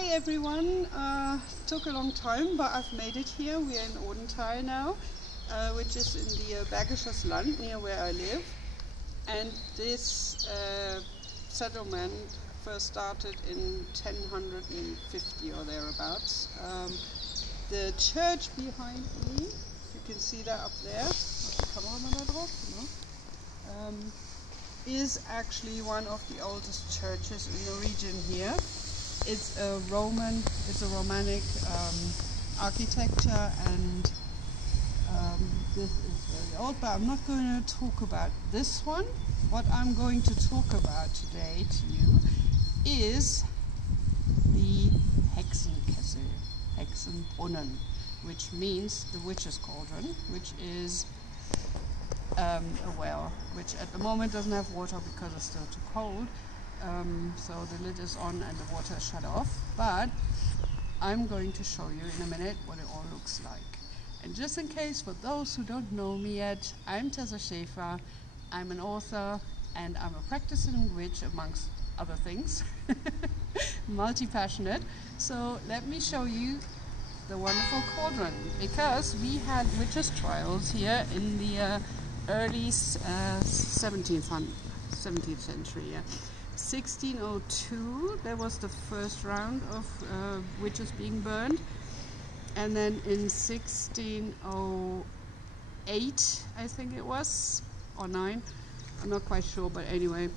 Hi everyone, took a long time but I've made it here. We're in Odenthal now, which is in the Bergisches land near where I live. And this settlement first started in 1050 or thereabouts. The church behind me, you can see that up there, is actually one of the oldest churches in the region here. It's a Romanic architecture, and this is very old, but I'm not going to talk about this one. What I'm going to talk about today to you is the Hexenkessel, Brunnen, which means the witch's cauldron, which is a well, which at the moment doesn't have water because it's still too cold. So the lid is on and the water is shut off, but I'm going to show you in a minute what it all looks like. And just in case, for those who don't know me yet, I'm Tirza Schaefer. I'm an author and I'm a practicing witch amongst other things, multi-passionate. So let me show you the wonderful cauldron, because we had witches trials here in the early 17th century. Yeah. 1602 there was the first round of witches being burned, and then in 1608 I think it was, or 9, I'm not quite sure, but anyway,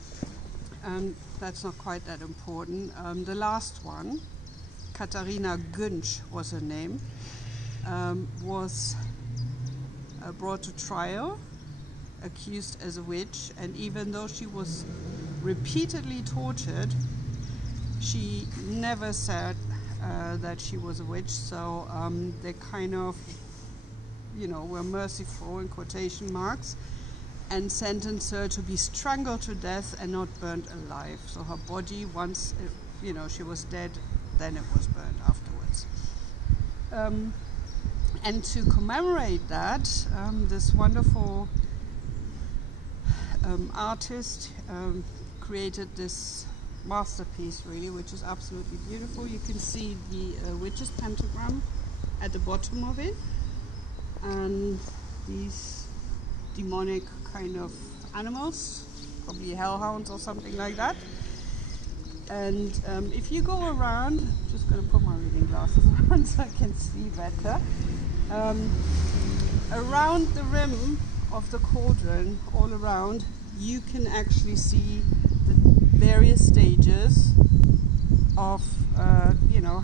that's not quite that important. The last one, Katharina Günsch was her name, was brought to trial, accused as a witch, and even though she was repeatedly tortured, she never said that she was a witch. So they kind of, were merciful in quotation marks and sentenced her to be strangled to death and not burned alive. So her body, once she was dead, then it was burned afterwards. And to commemorate that, this wonderful artist created this masterpiece, really, which is absolutely beautiful. You can see the witch's pentagram at the bottom of it, and these demonic kind of animals, probably hellhounds or something like that. And if you go around, I'm just going to put my reading glasses on so I can see better, around the rim of the cauldron, all around, you can actually see the various stages of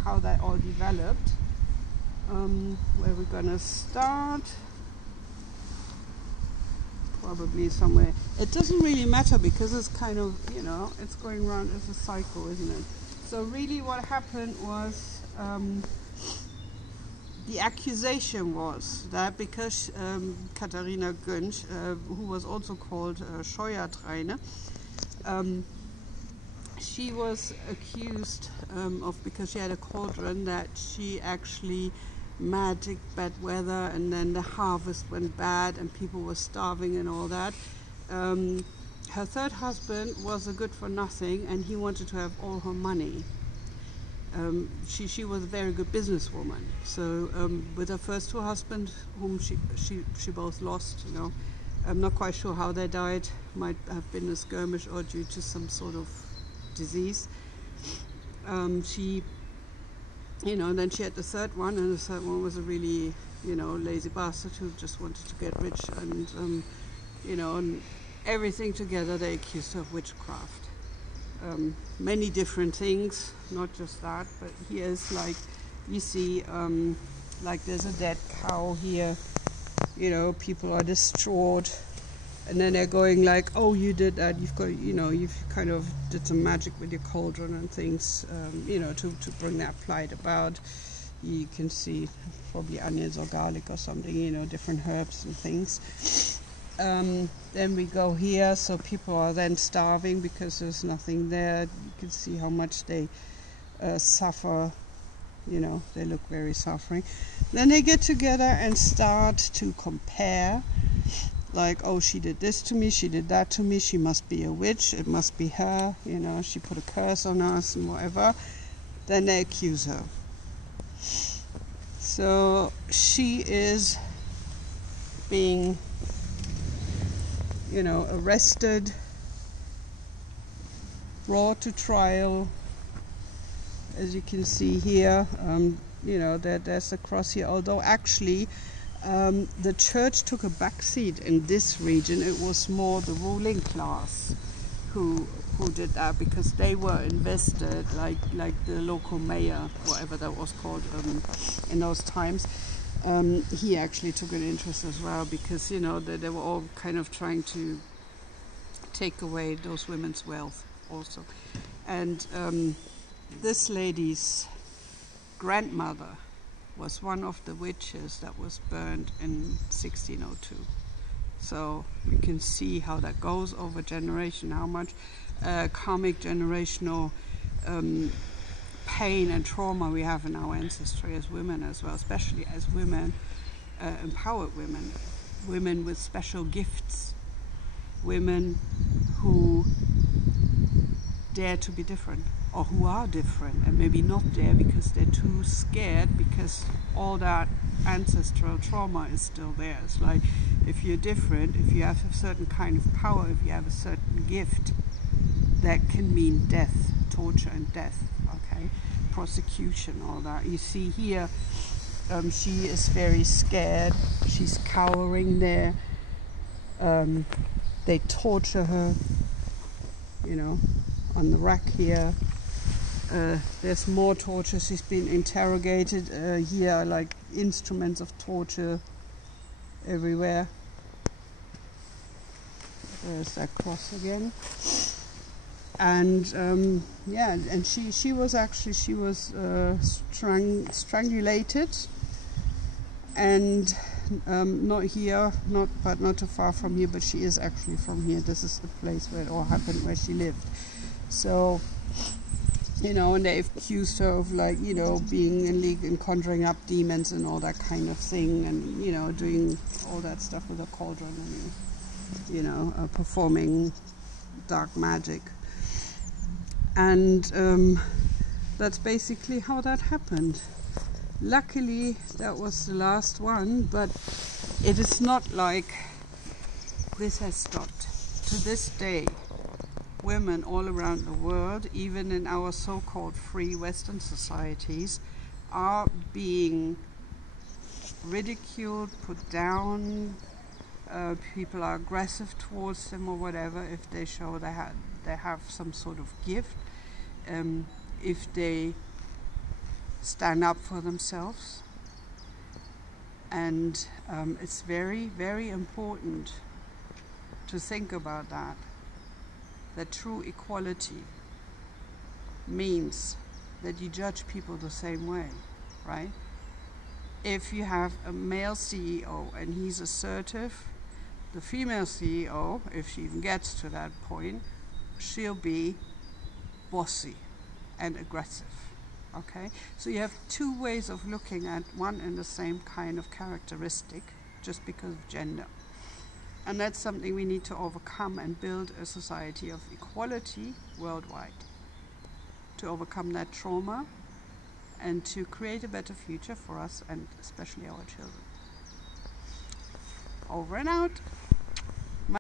how that all developed. Where we're gonna start, probably somewhere, it doesn't really matter because it's kind of, it's going around as a cycle, isn't it? So really what happened was, the accusation was that because Katharina Günsch, who was also called Steuertreine, she was accused of, because she had a cauldron, that she actually magicked bad weather, and then the harvest went bad and people were starving and all that. Her third husband was a good for nothing, and he wanted to have all her money. She was a very good businesswoman. So with her first two husbands, whom she both lost, I'm not quite sure how they died. Might have been a skirmish or due to some sort of disease. She, then she had the third one, and the third one was a really, lazy bastard who just wanted to get rich, and and everything together they accused her of witchcraft. Many different things, not just that, but here's, like, you see, like there's a dead cow here, people are distraught, and then they're going like, oh, you did that, you've got, you've kind of did some magic with your cauldron and things, to bring that plight about. You can see probably onions or garlic or something, different herbs and things. Then we go here, so people are then starving because there's nothing there. You can see how much they suffer, they look very suffering. Then they get together and start to compare, like, oh, she did this to me, she did that to me, she must be a witch, it must be her, she put a curse on us and whatever. then they accuse her. So she is being, you know, arrested, brought to trial. As you can see here, you know, there's the cross here, although actually the church took a back seat in this region. It was more the ruling class who did that, because they were invested, like the local mayor, whatever that was called in those times. He actually took an interest as well, because, you know, they were all kind of trying to take away those women's wealth also. And this lady's grandmother was one of the witches that was burned in 1602. So you can see how that goes over generation, how much karmic generational pain and trauma we have in our ancestry as women as well, especially as women, empowered women, women with special gifts, women who dare to be different, or who are different and maybe not dare because they're too scared, because all that ancestral trauma is still there. It's like, if you're different, if you have a certain kind of power, if you have a certain gift, that can mean death, torture and death, okay, prosecution, all that. You see here, she is very scared, she's cowering there, they torture her, you know, on the rack here. There's more torture. She's been interrogated. Here, like instruments of torture everywhere. There's that cross again. And yeah, and she was strangulated, and not here, but not too far from here. But she is actually from here. This is the place where it all happened, where she lived. So, you know, and they've accused her of, like, you know, being in league and conjuring up demons and all that kind of thing, and, you know, doing all that stuff with a cauldron and, you know, performing dark magic. And that's basically how that happened. Luckily, that was the last one, but it is not like this has stopped. To this day, women all around the world, even in our so-called free Western societies, are being ridiculed, put down. People are aggressive towards them or whatever if they show they have some sort of gift, if they stand up for themselves. And it's very, very important to think about that. That true equality means that you judge people the same way, right? If you have a male CEO and he's assertive, the female CEO, if she even gets to that point, she'll be bossy and aggressive, okay? So you have two ways of looking at one and the same kind of characteristic just because of gender. And that's something we need to overcome and build a society of equality worldwide, to overcome that trauma and to create a better future for us and especially our children. Over and out.